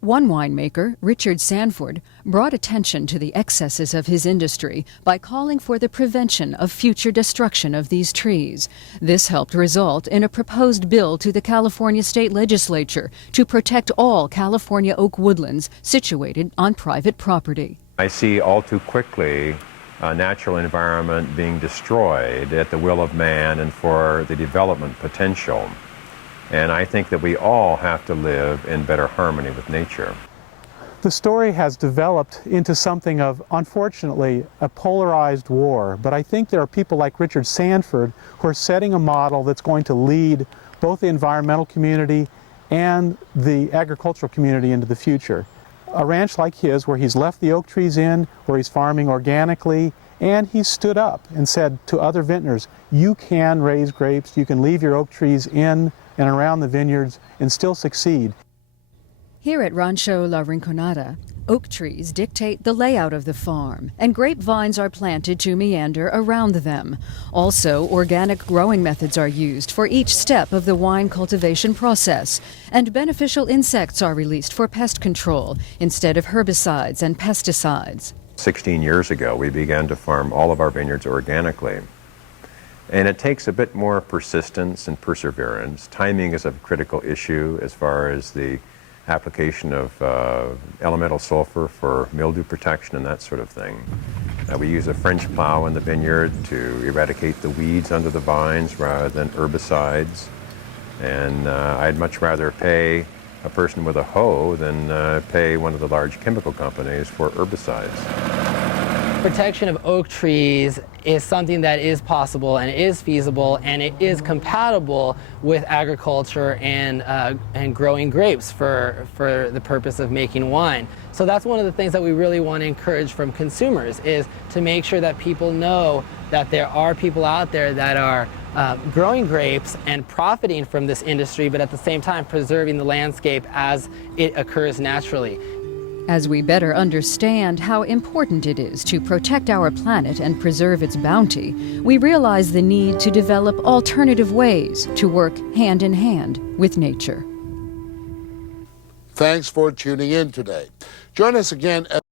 One winemaker, Richard Sanford, brought attention to the excesses of his industry by calling for the prevention of future destruction of these trees. This helped result in a proposed bill to the California State Legislature to protect all California oak woodlands situated on private property. I see all too quickly a natural environment being destroyed at the will of man and for the development potential. And I think that we all have to live in better harmony with nature. The story has developed into something of, unfortunately, a polarized war, but I think there are people like Richard Sanford who are setting a model that's going to lead both the environmental community and the agricultural community into the future. A ranch like his, where he's left the oak trees in, where he's farming organically, and he stood up and said to other vintners, you can raise grapes, you can leave your oak trees in and around the vineyards and still succeed. Here at Rancho La Rinconada, oak trees dictate the layout of the farm, and grapevines are planted to meander around them. Also, organic growing methods are used for each step of the wine cultivation process, and beneficial insects are released for pest control instead of herbicides and pesticides. 16 years ago, we began to farm all of our vineyards organically. And it takes a bit more persistence and perseverance. Timing is a critical issue as far as the application of elemental sulfur for mildew protection and that sort of thing. We use a French plow in the vineyard to eradicate the weeds under the vines rather than herbicides. And I'd much rather pay a person with a hoe than pay one of the large chemical companies for herbicides. Protection of oak trees is something that is possible and is feasible, and it is compatible with agriculture and growing grapes for the purpose of making wine. So that's one of the things that we really want to encourage from consumers, is to make sure that people know that there are people out there that are growing grapes and profiting from this industry, but at the same time preserving the landscape as it occurs naturally. As we better understand how important it is to protect our planet and preserve its bounty, we realize the need to develop alternative ways to work hand in hand with nature. Thanks for tuning in today. Join us again at